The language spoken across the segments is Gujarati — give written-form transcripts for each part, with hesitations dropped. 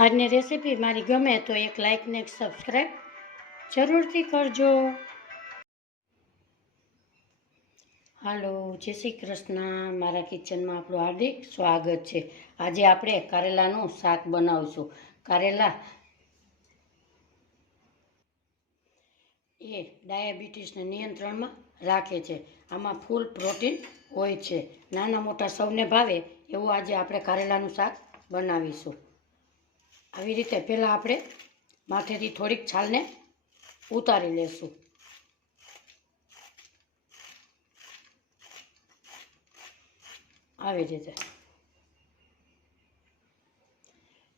આજની રેસીપી મારી ગમે તો એક લાઇક ને એક સબસ્ક્રાઈબ જરૂરથી કરજો. હાલો, જય શ્રી કૃષ્ણ. મારા કિચનમાં આપણું હાર્દિક સ્વાગત છે. આજે આપણે કારેલાનું શાક બનાવશું. કારેલા એ ડાયાબિટીસને નિયંત્રણમાં રાખે છે. આમાં ફૂલ પ્રોટીન હોય છે. નાના મોટા સૌને ભાવે એવું આજે આપણે કારેલાનું શાક બનાવીશું. આવી રીતે પહેલાં આપણે માથેથી થોડીક છાલને ઉતારી લેશું. આવી રીતે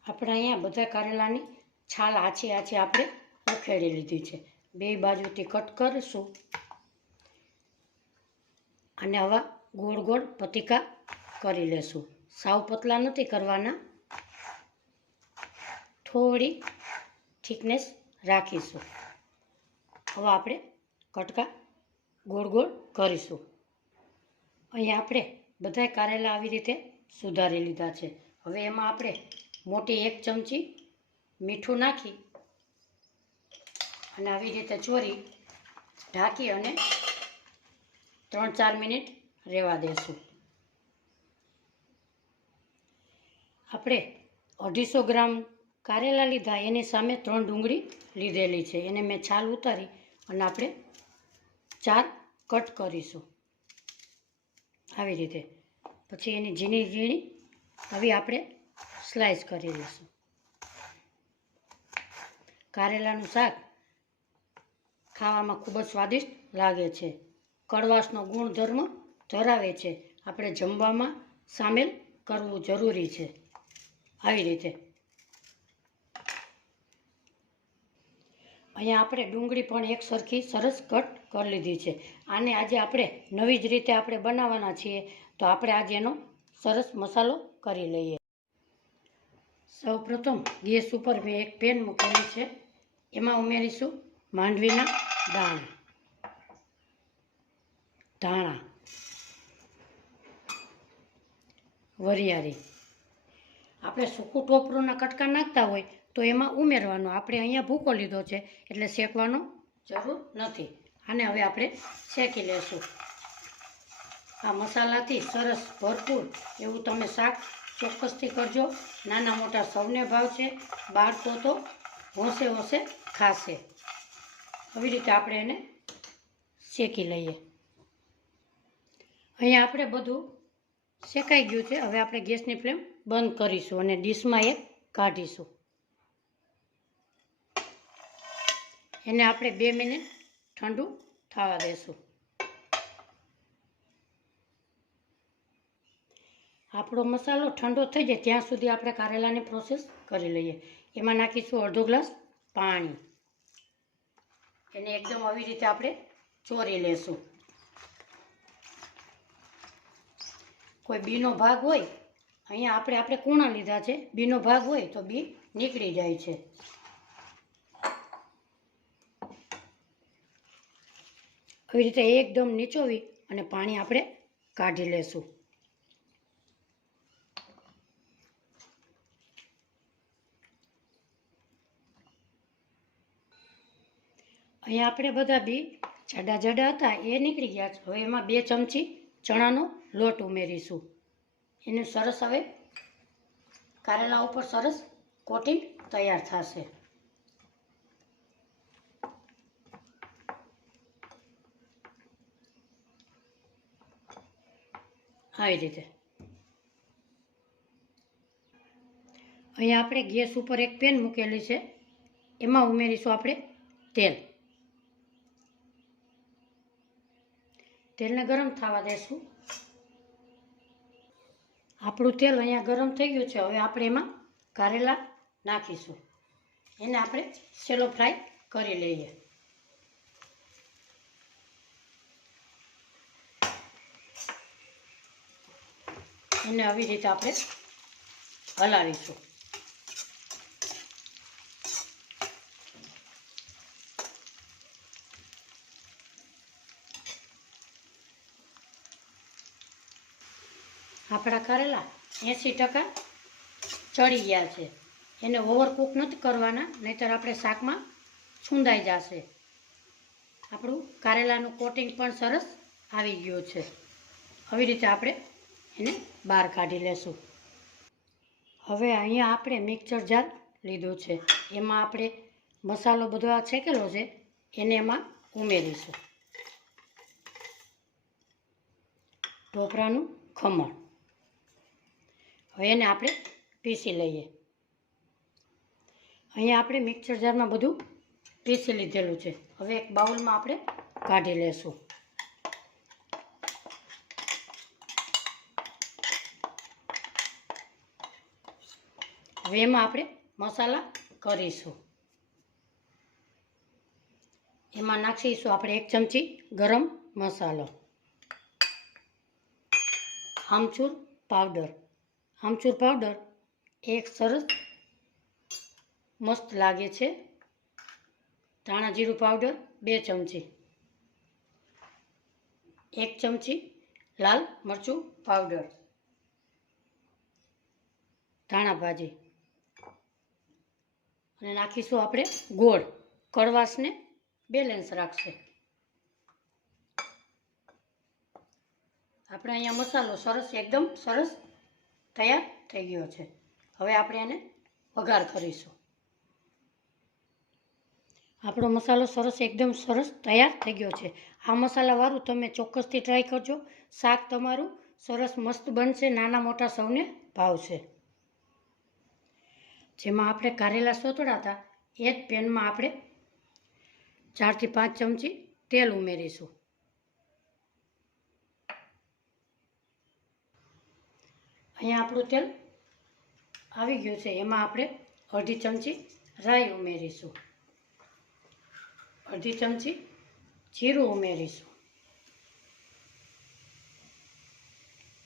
આપણે અહીંયા બધા કારેલાની છાલ આછી આપણે ઉખેડી લીધી છે. બે બાજુથી કટ કરીશું અને આવા ગોળ ગોળ પતીકા કરી લેશું. સાવ પતલા નથી કરવાના, થોડી થિકનેસ રાખીશું. હવે આપણે કટકા ગોળ ગોળ કરીશું. અહીંયા આપણે બધા કારેલા આવી રીતે સુધારી લીધા છે. હવે એમાં આપણે મોટી 1 ચમચી મીઠું નાખી અને આવી રીતે ચોરી ઢાંકી અને 3-4 મિનિટ રહેવા દેશું. આપણે 250 ગ્રામ કારેલા લીધા, એની સામે 3 ડુંગળી લીધેલી છે. એને મેં છાલ ઉતારી અને આપણે 4 કટ કરીશું આવી રીતે. પછી એની ઝીણી ઝીણી આવી આપણે સ્લાઇસ કરી લઈશું. કારેલાનું શાક ખાવામાં ખૂબ જ સ્વાદિષ્ટ લાગે છે. કડવાશનો ગુણધર્મ ધરાવે છે. આપણે જમવામાં સામેલ કરવું જરૂરી છે. આવી રીતે અહીંયા આપણે ડુંગળી પણ એક સરખી સરસ કટ કરી લીધી છે. આને આજે આપણે નવી જ રીતે આપણે બનાવવાના છીએ, તો આપણે આજે એનો સરસ મસાલો કરી લઈએ. સૌપ્રથમ ગેસ ઉપર મેં એક પેન મૂકેલી છે. એમાં ઉમેરીશું માંડવીના દાણા, ધાણા, વરિયાળી. આપણે સૂકું ટોપરોના કટકા નાખતા હોય તો એમાં ઉમેરવાનું. આપણે અહીંયા ભૂકો લીધો છે એટલે શેકવાનો જરૂર નથી. આને હવે આપણે શેકી લેશું. આ મસાલાથી સરસ ભરપૂર એવું તમે શાક ચોક્કસથી કરજો. નાના મોટા સૌને ભાવશે. બાળકો તો હોંશે હોંશે ખાશે. આવી રીતે આપણે એને શેકી લઈએ. અહીંયા આપણે બધું શેકાઈ ગયું છે. હવે આપણે ગેસની ફ્લેમ બંધ કરીશું અને ડીશમાં એક કાઢીશું. એને આપણે 2 મિનિટ ઠંડુ થવા દેશું. આપણો મસાલો ઠંડો થઈ જાય ત્યાં સુધી આપણે કારેલાની પ્રોસેસ કરી લઈએ. એમાં નાખીશું 1/2 ગ્લાસ પાણી. એને એકદમ આવી રીતે આપણે ચોરી લેશું. કોઈ બીનો ભાગ હોય, અહીંયા આપણે કૂણા લીધા છે, બીનો ભાગ હોય તો બી નીકળી જાય છે. આવી રીતે એકદમ નીચોવી અને પાણી આપણે કાઢી લેશું. અહીંયા આપણે બધા બી જાડા જાડા હતા એ નીકળી ગયા છે. હવે એમાં 2 ચમચી ચણાનો લોટ ઉમેરીશું. એનું સરસ હવે કારેલા ઉપર સરસ કોટિંગ તૈયાર થશે. આવી રીતે અહીંયા આપણે ગેસ ઉપર એક પેન મૂકેલી છે. એમાં ઉમેરીશું આપણે તેલ. તેલને ગરમ થવા દેશું. આપણું તેલ અહીંયા ગરમ થઈ ગયું છે. હવે આપણે એમાં કારેલા નાખીશું. એને આપણે શેલો ફ્રાય કરી લઈએ. એને આવી રીતે આપણે હલાવીશું. આપણા કારેલા 80% ચડી ગયા છે. એને ઓવરકુક નથી કરવાના, નહીંતર આપણે શાકમાં છૂંદાઈ જશે. આપણું કારેલાનું કોટિંગ પણ સરસ આવી ગયું છે. આવી રીતે આપણે એને બહાર કાઢી લેશું. હવે અહીંયા આપણે મિક્સર જાર લીધો છે, એમાં આપણે મસાલો બધો આ છેકેલો છે એને એમાં ઉમેરીશું. ટોપરાનું ખમણ. હવે એને આપણે પીસી લઈએ. અહીંયા આપણે મિક્સર જારમાં બધું પીસી લીધેલું છે. હવે એક બાઉલમાં આપણે કાઢી લેશું. હવે એમાં આપણે મસાલા કરીશું. એમાં નાખીશું આપણે 1 ચમચી ગરમ મસાલો, આમચૂર પાવડર. આમચૂર પાવડર એક સરસ મસ્ત લાગે છે. ધાણા જીરું પાવડર 2 ચમચી, 1 ચમચી લાલ મરચું પાવડર, ધાણા ભાજી, અને નાખીશું આપણે ગોળ. કડવાશને બેલેન્સ રાખશે. આપણે અહીંયા મસાલો સરસ એકદમ સરસ તૈયાર થઈ ગયો છે. હવે આપણે એને વઘાર કરીશું. આપણો મસાલો સરસ એકદમ સરસ તૈયાર થઈ ગયો છે. આ મસાલાવાળું તમે ચોક્કસથી ટ્રાય કરજો. શાક તમારું સરસ મસ્ત બનશે, નાના મોટા સૌને ભાવશે. જેમાં આપણે કારેલા સોતળા હતા એ જ પેનમાં આપણે 4 થી 5 ચમચી તેલ ઉમેરીશું. અહીંયા આપણું તેલ આવી ગયું છે. એમાં આપણે 1/2 ચમચી રાઈ ઉમેરીશું, 1/2 ચમચી જીરું ઉમેરીશું,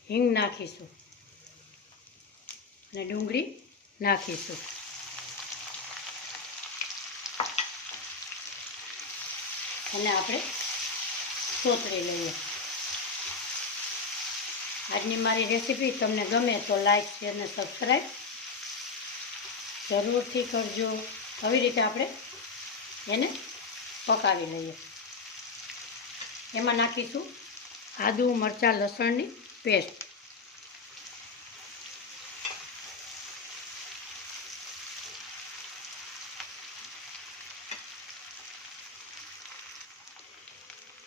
હિંગ નાખીશું અને ડુંગળી નાખીશું. અને આપણે સોતળી લઈએ. આજની મારી રેસીપી તમને ગમે તો લાઈક, શેર અને સબસ્ક્રાઈબ જરૂરથી કરજો. આવી રીતે આપણે એને પકાવી લઈએ. એમાં નાખીશું આદુ, મરચાં, લસણની પેસ્ટ.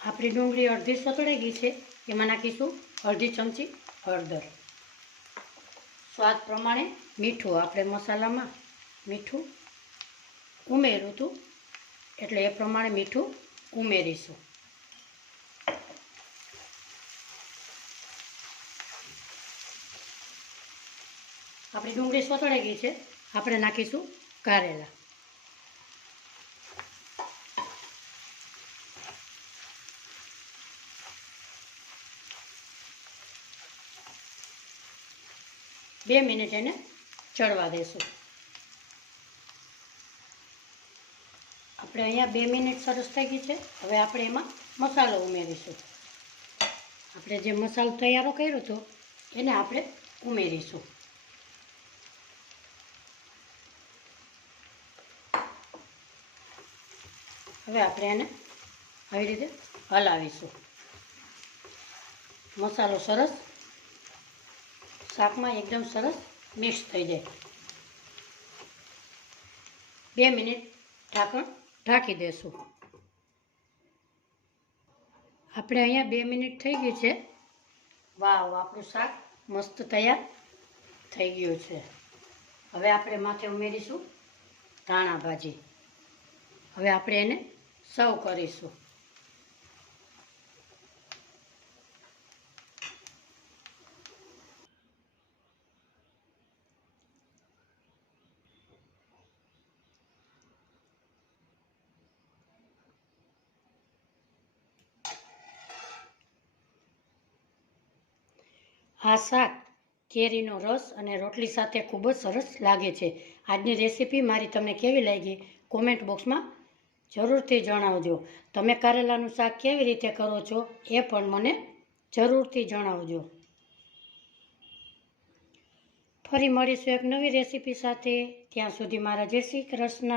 આપણી ડુંગળી અડધી સતળાઈ ગઈ છે. એમાં નાખીશું 1/2 ચમચી હળદર. સ્વાદ પ્રમાણે મીઠું. આપણે મસાલામાં મીઠું ઉમેર્યું હતું એટલે એ પ્રમાણે મીઠું ઉમેરીશું. આપણી ડુંગળી સતળાઈ ગઈ છે. આપણે નાખીશું કારેલા. બે મિનિટ એને ચડવા દેશું. આપણે અહીંયા 2 મિનિટ સરસ થઈ ગઈ છે. હવે આપણે એમાં મસાલો ઉમેરીશું. આપણે જે મસાલો તૈયાર કર્યો હતો એને આપણે ઉમેરીશું. હવે આપણે એને આવી રીતે હલાવીશું. મસાલો સરસ શાકમાં એકદમ સરસ મિક્સ થઈ જાય. 2 મિનિટ ઢાંકણ ઢાંકી દેશું. આપણે અહીંયા 2 મિનિટ થઈ ગઈ છે. વાવ, આપણું શાક મસ્ત તૈયાર થઈ ગયું છે. હવે આપણે માથે ઉમેરીશું ધાણા ભાજી. હવે આપણે એને સર્વ કરીશું. આ શાક કેરીનો રસ અને રોટલી સાથે ખૂબ જ સરસ લાગે છે. આજની રેસીપી મારી તમને કેવી લાગી કોમેન્ટ બોક્સમાં જરૂરથી જણાવજો. તમે કારેલાનું શાક કેવી રીતે કરો છો એ પણ મને જરૂરથી જણાવજો. ફરી મળીશું એક નવી રેસીપી સાથે. ત્યાં સુધી મારા જય શ્રી કૃષ્ણ.